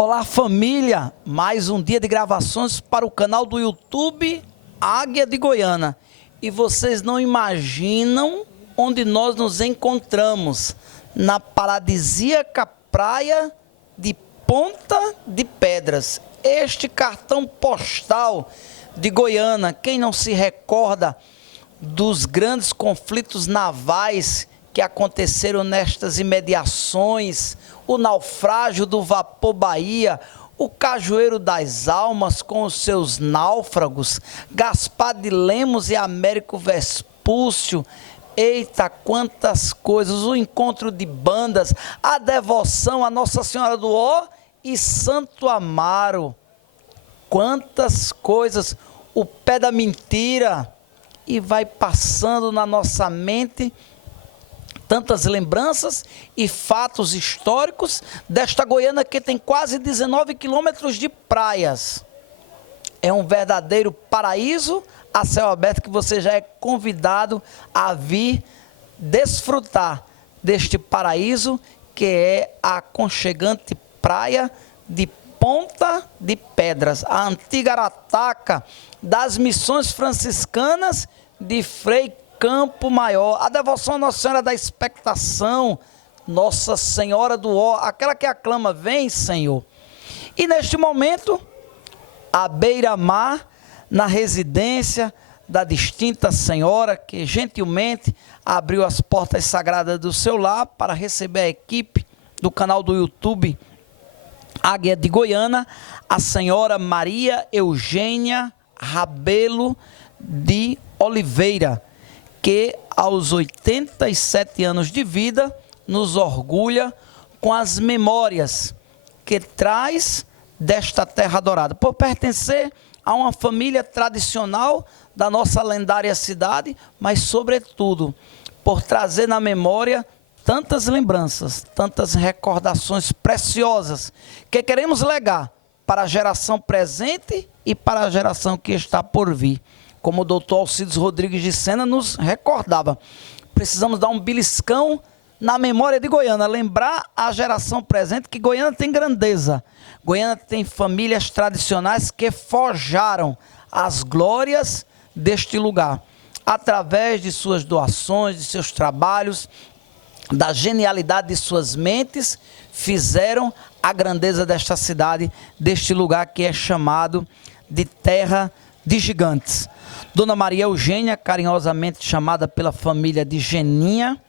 Olá família, mais um dia de gravações para o canal do YouTube Águia de Goiânia. E vocês não imaginam onde nós nos encontramos, na paradisíaca praia de Ponta de Pedras. Este cartão postal de Goiânia, quem não se recorda dos grandes conflitos navais que aconteceram nestas imediações, o naufrágio do vapor Bahia, o Cajueiro das Almas com os seus náufragos, Gaspar de Lemos e Américo Vespúcio, eita, quantas coisas, o encontro de bandas, a devoção a Nossa Senhora do Ó e Santo Amaro, quantas coisas, o pé da mentira, e vai passando na nossa mente tantas lembranças e fatos históricos desta Goiânia que tem quase 19 quilômetros de praias. É um verdadeiro paraíso a céu aberto que você já é convidado a vir desfrutar deste paraíso que é a aconchegante praia de Ponta de Pedras, a antiga Arataca das missões franciscanas de Frei Campo Maior, a devoção a Nossa Senhora da Expectação, Nossa Senhora do Ó, aquela que aclama, vem Senhor. E neste momento, à beira-mar, na residência da distinta senhora, que gentilmente abriu as portas sagradas do seu lar para receber a equipe do canal do YouTube Águia de Goiânia, a senhora Maria Eugênia Rabelo de Oliveira, que aos 87 anos de vida nos orgulha com as memórias que traz desta terra adorada, por pertencer a uma família tradicional da nossa lendária cidade, mas sobretudo por trazer na memória tantas lembranças, tantas recordações preciosas que queremos legar para a geração presente e para a geração que está por vir. Como o doutor Alcides Rodrigues de Sena nos recordava, precisamos dar um beliscão na memória de Goiânia, lembrar a geração presente que Goiânia tem grandeza, Goiânia tem famílias tradicionais que forjaram as glórias deste lugar, através de suas doações, de seus trabalhos, da genialidade de suas mentes, fizeram a grandeza desta cidade, deste lugar que é chamado de Terra de Gigantes. Dona Maria Eugênia, carinhosamente chamada pela família de Geninha,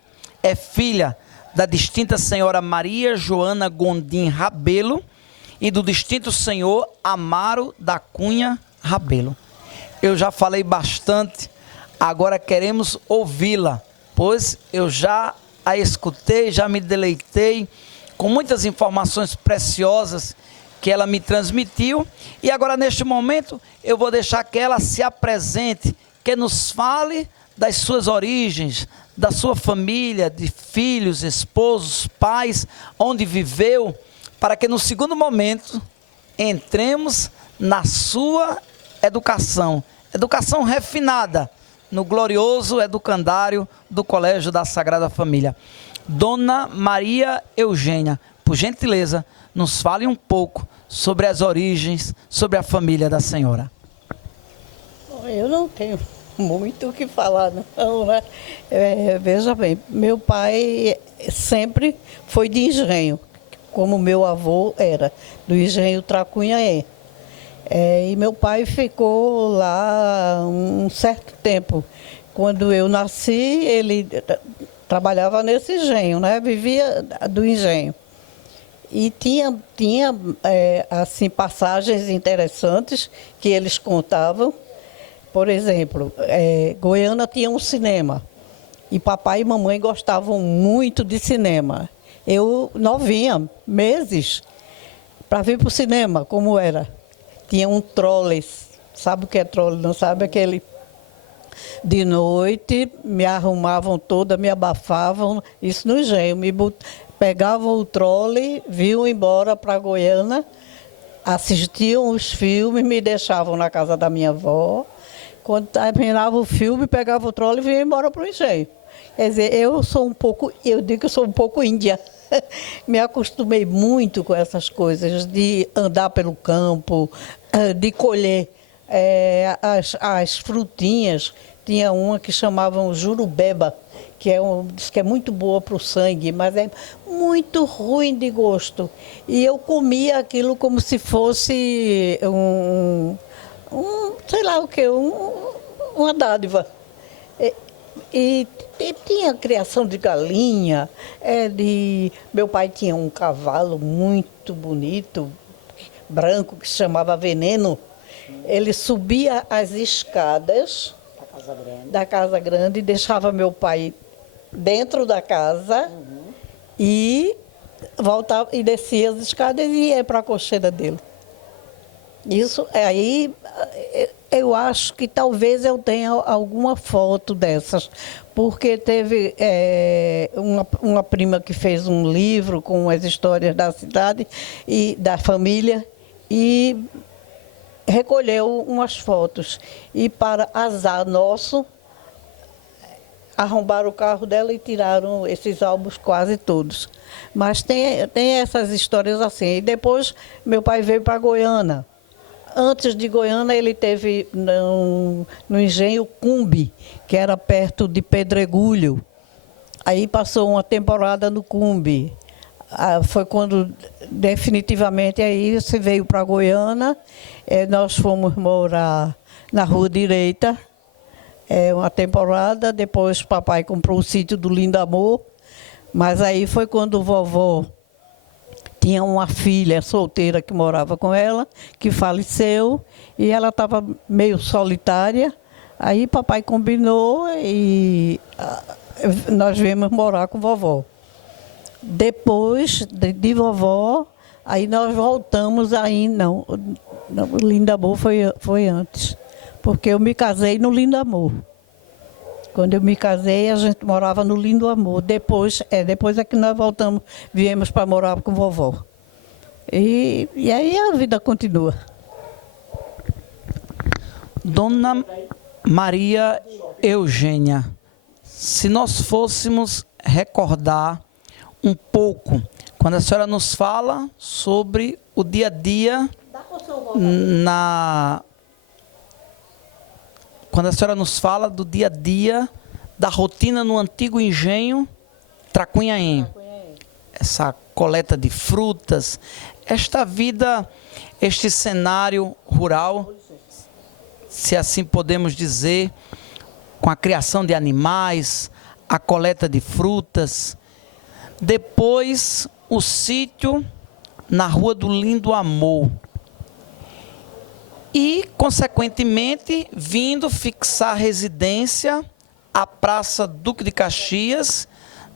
é filha da distinta senhora Maria Joana Gondim Rabelo e do distinto senhor Amaro da Cunha Rabelo. Eu já falei bastante, agora queremos ouvi-la, pois eu já a escutei, já me deleitei com muitas informações preciosas que ela me transmitiu, e agora neste momento eu vou deixar que ela se apresente, que nos fale das suas origens, da sua família, de filhos, esposos, pais, onde viveu, para que no segundo momento entremos na sua educação, educação refinada, no glorioso educandário do Colégio da Sagrada Família. Dona Maria Eugênia, por gentileza, nos fale um pouco sobre as origens, sobre a família da senhora. Eu não tenho muito o que falar, não, né? Veja bem, meu pai sempre foi de engenho, como meu avô era, do engenho Tracunhaé. E meu pai ficou lá um certo tempo. Quando eu nasci, ele trabalhava nesse engenho, né? Vivia do engenho. E tinha assim, passagens interessantes que eles contavam. Por exemplo, Goiânia tinha um cinema e papai e mamãe gostavam muito de cinema. Eu novinha, meses, para vir para o cinema, como era. Tinha um trolley, sabe o que é trolley? Não sabe aquele? De noite, me arrumavam toda, me abafavam, isso no engenho, pegavam o trolley, vinham embora para Goiânia, assistiam os filmes, me deixavam na casa da minha avó. Quando terminava o filme, pegava o trolley e vinha embora para o engenho. Quer dizer, eu digo que eu sou um pouco índia. me acostumei muito com essas coisas, de andar pelo campo, de colher as frutinhas. Tinha uma que chamavam jurubeba, diz que é muito boa para o sangue, mas é muito ruim de gosto. E eu comia aquilo como se fosse sei lá o quê, uma dádiva. E tinha criação de galinha, meu pai tinha um cavalo muito bonito, branco, que se chamava Veneno. Ele subia as escadas da Casa Grande e deixava meu pai dentro da casa e voltava e descia as escadas e ia para a cocheira dele. Isso aí, eu acho que talvez eu tenha alguma foto dessas, porque teve uma prima que fez um livro com as histórias da cidade e da família e recolheu umas fotos. E para azar nosso, arrombaram o carro dela e tiraram esses álbuns quase todos. Mas tem essas histórias assim. E depois meu pai veio para Goiânia. Antes de Goiânia, ele teve no engenho Cumbe, que era perto de Pedregulho. Aí passou uma temporada no Cumbe. Foi quando definitivamente aí se veio para Goiânia. Nós fomos morar na Rua Direita, uma temporada. Depois papai comprou o sítio do Lindo Amor. Mas aí foi quando vovó tinha uma filha solteira que morava com ela, que faleceu, e ela estava meio solitária. Aí papai combinou e nós viemos morar com vovó. Depois de vovó, aí nós voltamos aí, não, o Lindo Amor foi antes, porque eu me casei no Lindo Amor. Quando eu me casei, a gente morava no Lindo Amor. Depois é que nós voltamos, viemos para morar com vovó. E aí a vida continua. Dona Maria Eugênia, se nós fôssemos recordar um pouco, quando a senhora nos fala sobre o dia a dia quando a senhora nos fala do dia a dia, da rotina no antigo engenho Tracunhaém, essa coleta de frutas, esta vida, este cenário rural, se assim podemos dizer, com a criação de animais, a coleta de frutas, depois o sítio na Rua do Lindo Amor, e, consequentemente, vindo fixar residência à Praça Duque de Caxias,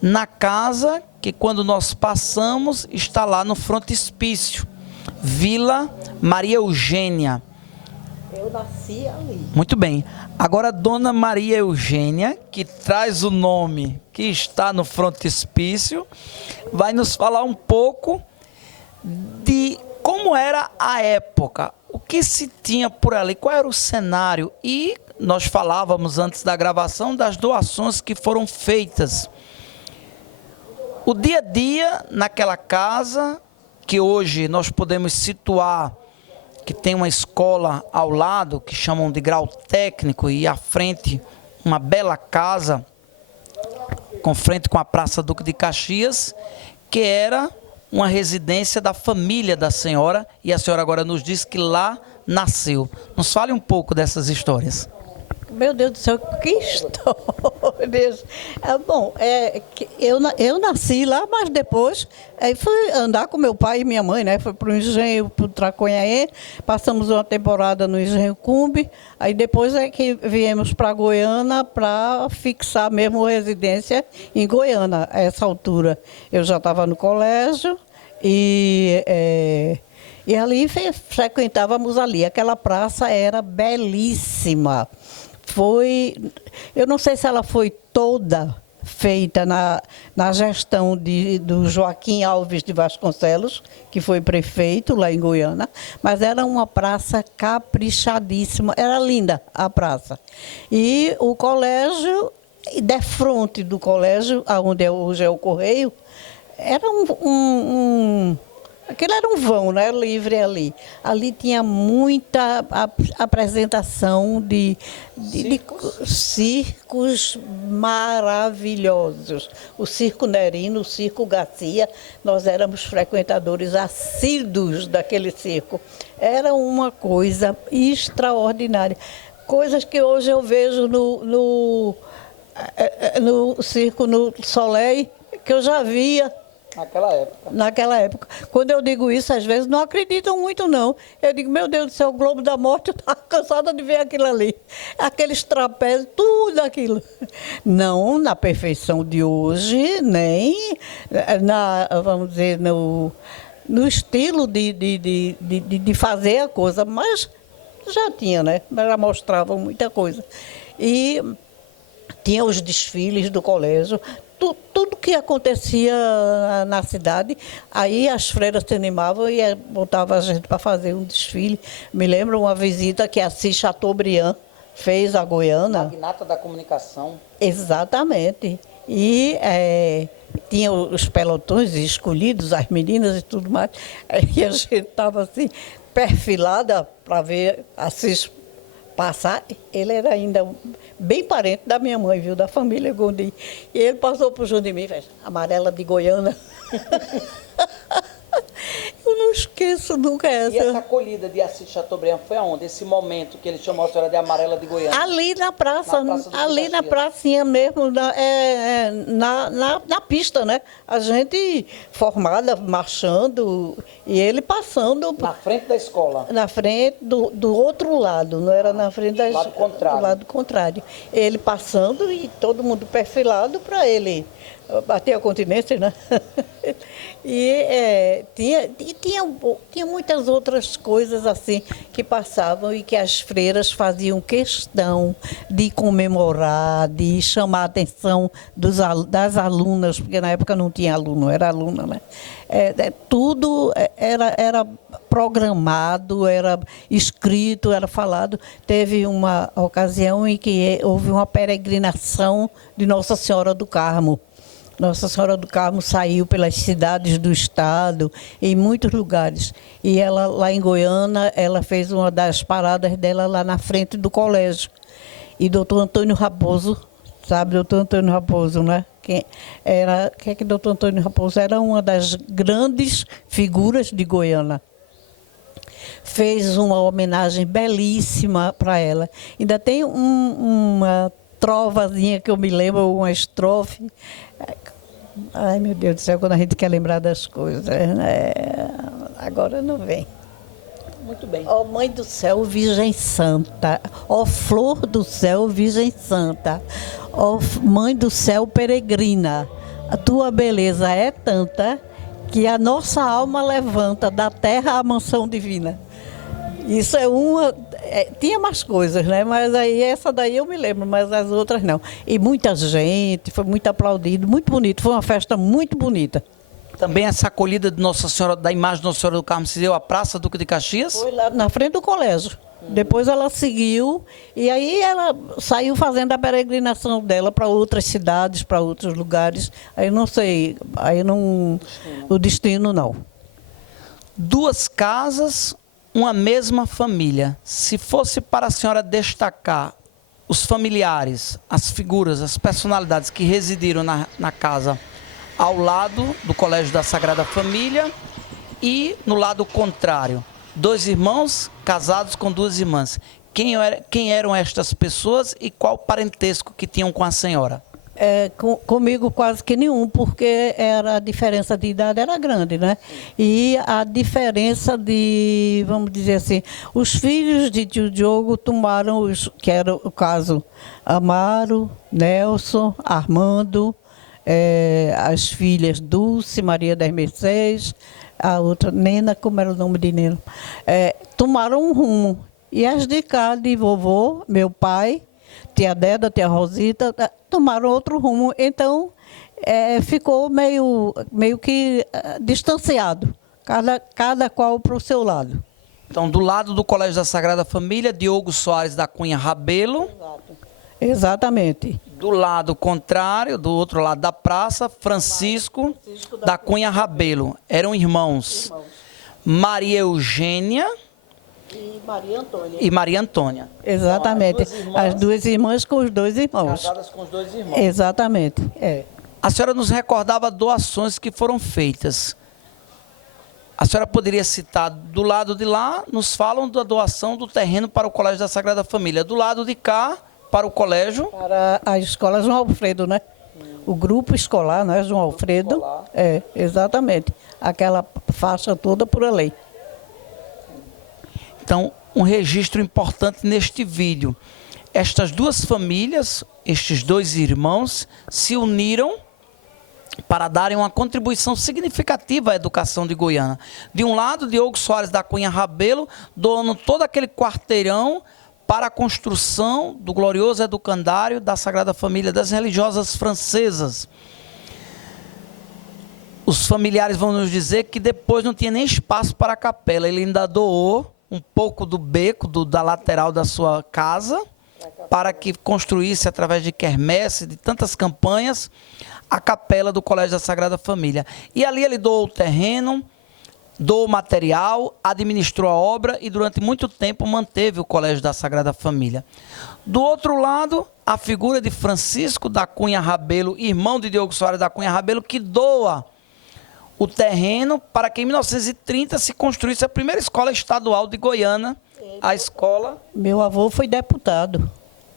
na casa que, quando nós passamos, está lá no frontispício, Vila Maria Eugênia. Eu nasci ali. Muito bem. Agora, Dona Maria Eugênia, que traz o nome que está no frontispício, vai nos falar um pouco de como era a época, o que se tinha por ali, qual era o cenário. E nós falávamos antes da gravação das doações que foram feitas. O dia a dia naquela casa, que hoje nós podemos situar, que tem uma escola ao lado, que chamam de grau técnico, e à frente uma bela casa, com frente com a Praça Duque de Caxias, que era uma residência da família da senhora, e a senhora agora nos diz que lá nasceu. Nos fale um pouco dessas histórias. Meu Deus do céu, que histórias! Bom, eu nasci lá, mas depois fui andar com meu pai e minha mãe, né? Foi para o engenho, para o Tracunhaém, passamos uma temporada no engenho Cumbe, aí depois é que viemos para Goiânia para fixar mesmo residência em Goiânia. A essa altura eu já estava no colégio e ali frequentávamos ali. Aquela praça era belíssima. Eu não sei se ela foi toda feita na gestão do Joaquim Alves de Vasconcelos, que foi prefeito lá em Goiânia, mas era uma praça caprichadíssima, era linda a praça. E o colégio, defronte do colégio, onde hoje é o Correio, Era aquilo era um vão, né? Livre ali. Ali tinha muita apresentação de circos maravilhosos. O Circo Nerino, o Circo Garcia, nós éramos frequentadores assíduos daquele circo. Era uma coisa extraordinária. Coisas que hoje eu vejo no circo, no Soleil, que eu já via. Naquela época. Quando eu digo isso, às vezes não acreditam muito, não. Eu digo, meu Deus do céu, o Globo da Morte, eu estava cansada de ver aquilo ali. Aqueles trapézios, tudo aquilo. Não na perfeição de hoje, nem vamos dizer, no estilo de fazer a coisa, mas já tinha, né? Já mostravam muita coisa. E tinha os desfiles do colégio. Tudo que acontecia na cidade, aí as freiras se animavam e botavam a gente para fazer um desfile. Me lembro uma visita que a Assis Chateaubriand fez à Goiânia. Magnata da comunicação. Exatamente. E tinha os pelotões escolhidos, as meninas e tudo mais. E a gente estava assim, perfilada para ver Assis passar. Ele era ainda bem parente da minha mãe, viu? Da família Gondim. E ele passou por junto de mim, fez Amarela de Goiânia. Eu não esqueço nunca essa. E essa acolhida de Assis Chateaubriand foi aonde? Esse momento que ele chamou a senhora de Amarela de Goiânia? Ali na praça, ali na pracinha mesmo, na pista, né? A gente formada, marchando, e ele passando. Na frente da escola? Na frente, do outro lado, não era na frente da escola. Lado contrário. Do lado contrário. Ele passando e todo mundo perfilado para ele bater a continência, né? E tinha muitas outras coisas assim que passavam e que as freiras faziam questão de comemorar, de chamar a atenção das alunas, porque na época não tinha aluno, era aluna, né? Tudo era programado, era escrito, era falado. Teve uma ocasião em que houve uma peregrinação de Nossa Senhora do Carmo. Nossa Senhora do Carmo saiu pelas cidades do estado, em muitos lugares. E ela, lá em Goiânia, ela fez uma das paradas dela lá na frente do colégio. E doutor Antônio Raposo, sabe, doutor Antônio Raposo, né? Que doutor Antônio Raposo era uma das grandes figuras de Goiânia. Fez uma homenagem belíssima para ela. Ainda tem uma trovazinha que eu me lembro, uma estrofe. Ai, meu Deus do céu, quando a gente quer lembrar das coisas, agora não vem. Muito bem. Ó Mãe do Céu, Virgem Santa, ó Flor do Céu, Virgem Santa, ó Mãe do Céu, peregrina, a tua beleza é tanta que a nossa alma levanta da terra à mansão divina. Isso é uma... tinha mais coisas, né? Mas aí essa daí eu me lembro, mas as outras não. E muita gente, foi muito aplaudido, muito bonito. Foi uma festa muito bonita. Também essa acolhida de Nossa Senhora, da imagem de Nossa Senhora do Carmo, se deu à Praça Duque de Caxias? Foi lá na frente do colégio. Depois ela seguiu e aí ela saiu fazendo a peregrinação dela para outras cidades, para outros lugares. Aí não sei, aí não... O destino não. Duas casas, uma mesma família. Se fosse para a senhora destacar os familiares, as figuras, as personalidades que residiram na casa ao lado do Colégio da Sagrada Família e no lado contrário, dois irmãos casados com duas irmãs. Quem eram estas pessoas e qual parentesco que tinham com a senhora? Comigo quase que nenhum, porque a diferença de idade era grande, né? E a diferença de, vamos dizer assim, os filhos de tio Diogo tomaram, que era o caso Amaro, Nelson, Armando, as filhas Dulce, Maria das Mercês, a outra Nena, como era o nome de Nena, tomaram um rumo. E as de cá, de vovô, meu pai, tia Deda, tia Rosita, tomaram outro rumo. Então, ficou meio que distanciado, cada qual para o seu lado. Então, do lado do Colégio da Sagrada Família, Diogo Soares da Cunha Rabelo. Exatamente. Do lado contrário, do outro lado da praça, Francisco da Cunha Rabelo. Eram irmãos. Maria Eugênia e Maria Antônia. Exatamente. As duas irmãs com os dois irmãos. Casadas com os dois irmãos. Exatamente. É. A senhora nos recordava doações que foram feitas. A senhora poderia citar, do lado de lá, nos falam da doação do terreno para o Colégio da Sagrada Família. Do lado de cá, para o colégio. Para a escola João Alfredo, né? O grupo escolar, né? João Alfredo. Escolar. É, exatamente. Aquela faixa toda por ali. Então, um registro importante neste vídeo. Estas duas famílias, estes dois irmãos, se uniram para darem uma contribuição significativa à educação de Goiânia. De um lado, Diogo Soares da Cunha Rabelo, doando todo aquele quarteirão para a construção do glorioso educandário da Sagrada Família das religiosas francesas. Os familiares vão nos dizer que depois não tinha nem espaço para a capela. Ele ainda doou um pouco do beco, da lateral da sua casa, para que construísse, através de quermesse, de tantas campanhas, a capela do Colégio da Sagrada Família. E ali ele doou o terreno, doou o material, administrou a obra e durante muito tempo manteve o Colégio da Sagrada Família. Do outro lado, a figura de Francisco da Cunha Rabelo, irmão de Diogo Soares da Cunha Rabelo, que doa o terreno para que em 1930 se construísse a primeira escola estadual de Goiânia, a escola... Meu avô foi deputado.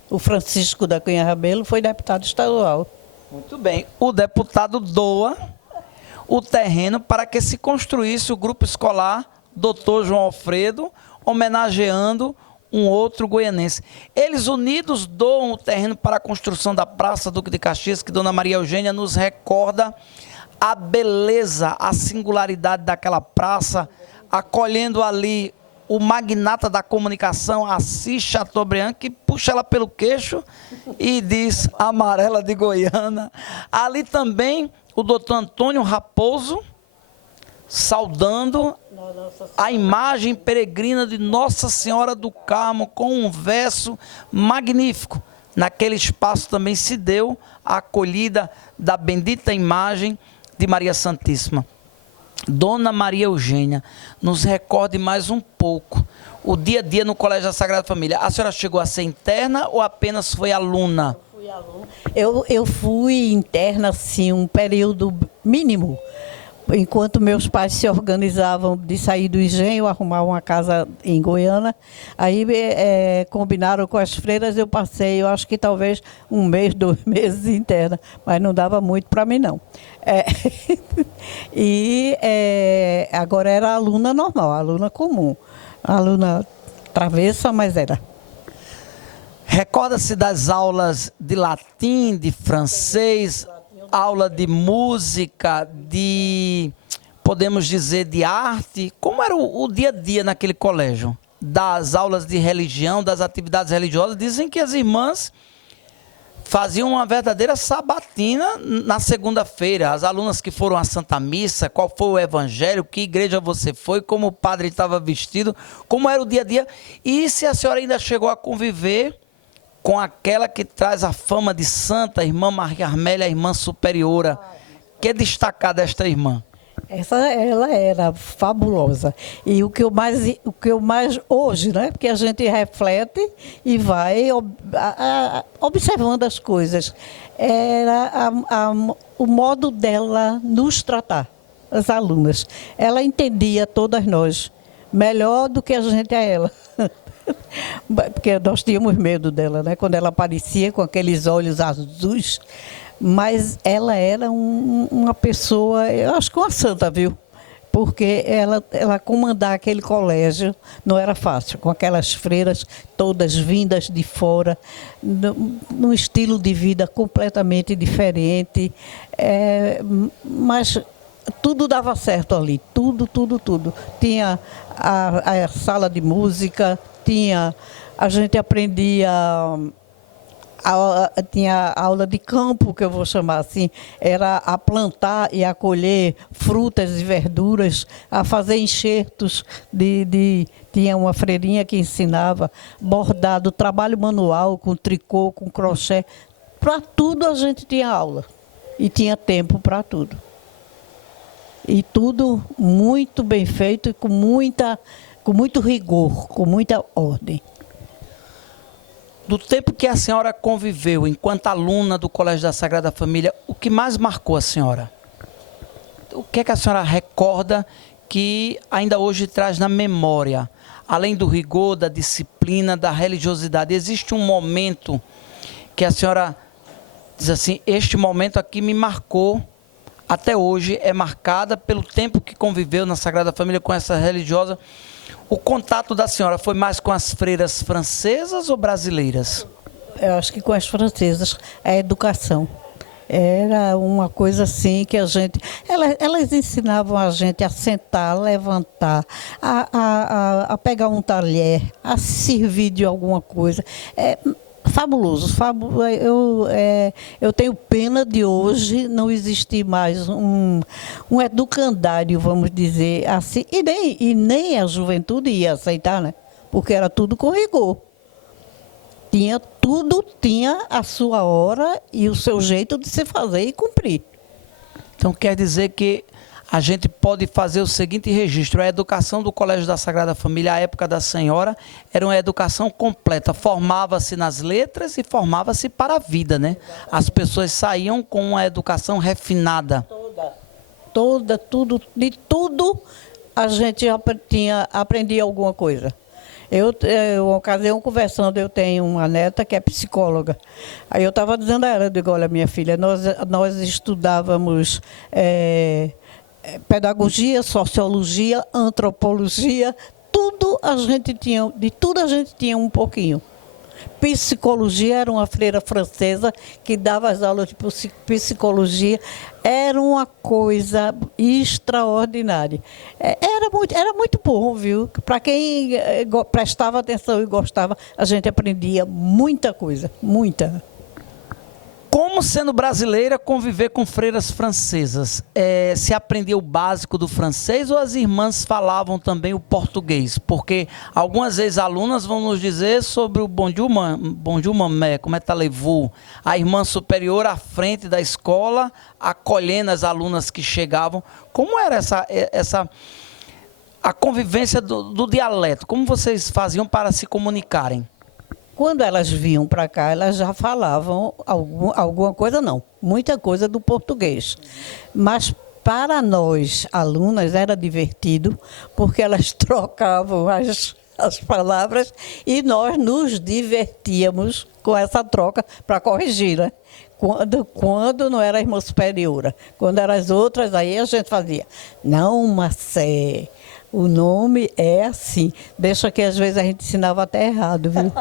O Francisco da Cunha Rabelo foi deputado estadual. Muito bem. O deputado doa o terreno para que se construísse o grupo escolar Dr. João Alfredo, homenageando um outro goianense. Eles unidos doam o terreno para a construção da Praça Duque de Caxias, que Dona Maria Eugênia nos recorda a beleza, a singularidade daquela praça, acolhendo ali o magnata da comunicação, Assis Chateaubriand, que puxa ela pelo queixo e diz amarela de Goiânia. Ali também o doutor Antônio Raposo, saudando a imagem peregrina de Nossa Senhora do Carmo, com um verso magnífico. Naquele espaço também se deu a acolhida da bendita imagem de Maria Santíssima. Dona Maria Eugênia, nos recorde mais um pouco o dia a dia no Colégio da Sagrada Família. A senhora chegou a ser interna ou apenas foi aluna? Eu fui aluna. Eu fui interna, assim, um período mínimo. Enquanto meus pais se organizavam de sair do engenho, arrumar uma casa em Goiânia, aí combinaram com as freiras, eu passei, eu acho que talvez 1 mês, 2 meses interna, mas não dava muito para mim, não. Agora era aluna normal, aluna comum, aluna travessa, mas era. Recorda-se das aulas de latim, de francês, aula de música, podemos dizer, de arte? Como era o dia a dia naquele colégio? Das aulas de religião, das atividades religiosas? Dizem que as irmãs faziam uma verdadeira sabatina na segunda-feira. As alunas que foram à Santa Missa, qual foi o evangelho, que igreja você foi, como o padre estava vestido, como era o dia a dia. E se a senhora ainda chegou a conviver com aquela que traz a fama de santa, a irmã Maria Armélia, a irmã superiora. Que é destacar desta irmã? Ela era fabulosa. E o que eu mais hoje, né? Porque a gente reflete e vai observando as coisas. Era o modo dela nos tratar, as alunas. Ela entendia todas nós, melhor do que a gente a ela. Porque nós tínhamos medo dela, né? Quando ela aparecia com aqueles olhos azuis. Mas ela era uma pessoa, eu acho que uma santa, viu? Porque ela comandar aquele colégio não era fácil, com aquelas freiras todas vindas de fora, num estilo de vida completamente diferente. Mas tudo dava certo ali, tudo. Tinha a sala de música, a gente aprendia, tinha aula de campo, que eu vou chamar assim, era a plantar e a colher frutas e verduras, a fazer enxertos tinha uma freirinha que ensinava bordado, trabalho manual, com tricô, com crochê, para tudo a gente tinha aula. E tinha tempo para tudo. E tudo muito bem feito e com muito rigor, com muita ordem. Do tempo que a senhora conviveu enquanto aluna do Colégio da Sagrada Família, o que mais marcou a senhora? O que é que a senhora recorda que ainda hoje traz na memória? Além do rigor, da disciplina, da religiosidade, existe um momento que a senhora diz assim, este momento aqui me marcou, até hoje é marcada pelo tempo que conviveu na Sagrada Família com essa religiosa. O contato da senhora foi mais com as freiras francesas ou brasileiras? Eu acho que com as francesas, a educação. Era uma coisa assim que a gente... Elas ensinavam a gente a sentar, a levantar, a pegar um talher, a se servir de alguma coisa. Fabuloso. Eu tenho pena de hoje não existir mais um educandário, vamos dizer assim. E nem a juventude ia aceitar, né? Porque era tudo com rigor. Tudo tinha a sua hora e o seu jeito de se fazer e cumprir. Então quer dizer que a gente pode fazer o seguinte registro: a educação do Colégio da Sagrada Família, à época da senhora, era uma educação completa. Formava-se nas letras e formava-se para a vida, né? As pessoas saíam com uma educação refinada. De tudo a gente aprendia alguma coisa. Uma ocasião, conversando, eu tenho uma neta que é psicóloga. Aí eu estava dizendo a ela, eu digo, olha, minha filha, nós estudávamos pedagogia, sociologia, antropologia, de tudo a gente tinha um pouquinho. Psicologia, era uma freira francesa que dava as aulas de psicologia, era uma coisa extraordinária. Era muito bom, viu? Para quem prestava atenção e gostava, a gente aprendia muita coisa, muita. Como, sendo brasileira, conviver com freiras francesas? Se aprendeu o básico do francês ou as irmãs falavam também o português? Porque algumas ex-alunas vão nos dizer sobre o bonjour mamé, como é que levou? A irmã superior à frente da escola, acolhendo as alunas que chegavam. Como era a convivência do dialeto? Como vocês faziam para se comunicarem? Quando elas vinham para cá, elas já falavam alguma coisa, não, muita coisa do português. Mas para nós, alunas, era divertido, porque elas trocavam as palavras e nós nos divertíamos com essa troca para corrigir, né? Quando não era a irmã superiora. Quando eram as outras, aí a gente fazia, não, Marcé, o nome é assim. Deixa que às vezes a gente ensinava até errado, viu?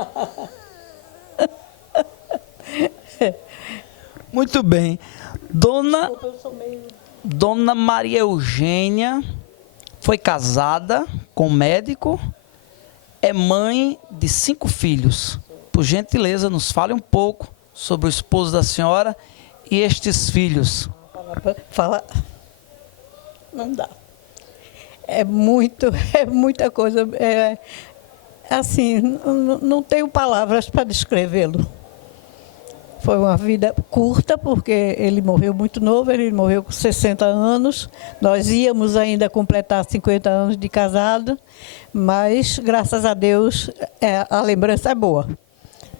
Muito bem. Dona Maria Eugênia foi casada com um médico, é mãe de 5 filhos. Por gentileza, nos fale um pouco sobre o esposo da senhora e estes filhos. Não dá. É muita coisa. Assim, não tenho palavras para descrevê-lo. Foi uma vida curta, porque ele morreu muito novo, ele morreu com 60 anos. Nós íamos ainda completar 50 anos de casado, mas, graças a Deus, a lembrança é boa.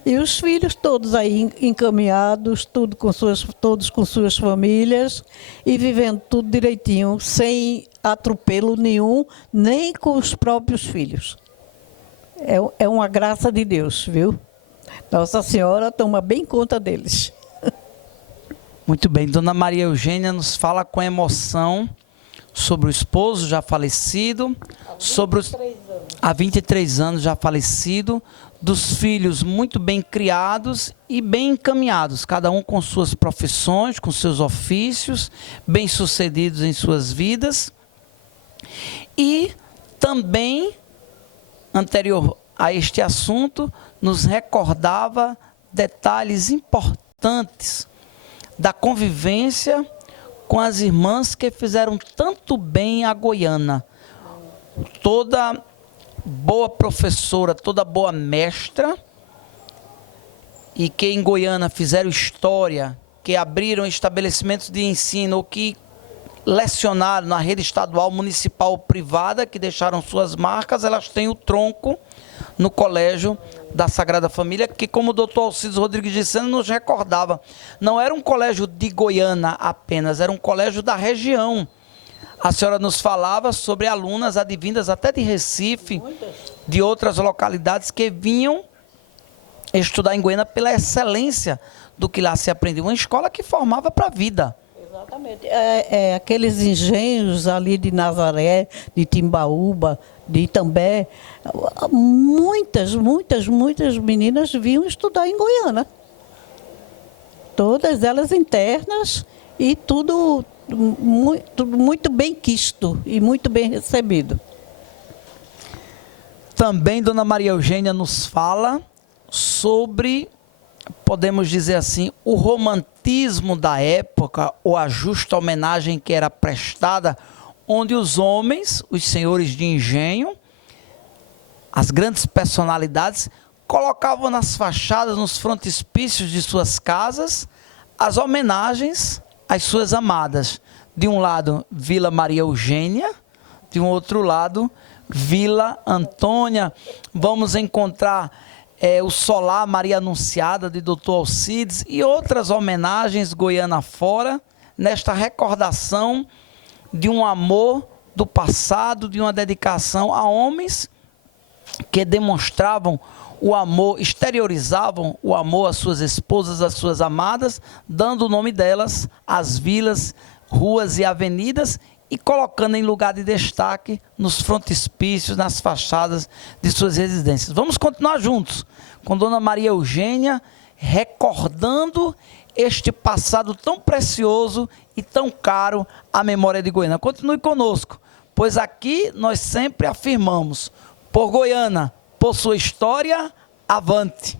E os filhos todos aí encaminhados, todos com suas famílias e vivendo tudo direitinho, sem atropelo nenhum, nem com os próprios filhos. É uma graça de Deus, viu? Nossa Senhora toma bem conta deles. Muito bem. Dona Maria Eugênia nos fala com emoção sobre o esposo já falecido, há 23 anos já falecido, dos filhos muito bem criados e bem encaminhados, cada um com suas profissões, com seus ofícios, bem-sucedidos em suas vidas. E também, anterior a este assunto, nos recordava detalhes importantes da convivência com as irmãs que fizeram tanto bem à Goiânia. Toda boa professora, toda boa mestra e que em Goiânia fizeram história, que abriram estabelecimentos de ensino, ou que lecionaram na rede estadual, municipal ou privada, que deixaram suas marcas, elas têm o tronco no Colégio da Sagrada Família, que, como o doutor Alcides Rodrigues de Sena nos recordava, não era um colégio de Goiânia apenas, era um colégio da região. A senhora nos falava sobre alunas advindas até de Recife, de outras localidades, que vinham estudar em Goiânia pela excelência do que lá se aprendia. Uma escola que formava para a vida. Exatamente. Aqueles engenhos ali de Nazaré, de Timbaúba, de Itambé, muitas meninas vinham estudar em Goiânia. Todas elas internas e tudo muito bem quisto e muito bem recebido. Também Dona Maria Eugênia nos fala sobre, podemos dizer assim, o romantismo da época, ou a justa homenagem que era prestada, onde os homens, os senhores de engenho, as grandes personalidades, colocavam nas fachadas, nos frontispícios de suas casas, as homenagens às suas amadas. De um lado, Vila Maria Eugênia, de um outro lado, Vila Antônia. Vamos encontrar o Solar Maria Anunciada, de Dr. Alcides, e outras homenagens Goiânia fora, nesta recordação de um amor do passado, de uma dedicação a homens que demonstravam o amor, exteriorizavam o amor às suas esposas, às suas amadas, dando o nome delas às vilas, ruas e avenidas, e colocando em lugar de destaque nos frontispícios, nas fachadas de suas residências. Vamos continuar juntos com Dona Maria Eugênia, recordando este passado tão precioso e tão caro à memória de Goiânia. Continue conosco, pois aqui nós sempre afirmamos: por Goiânia, por sua história, avante!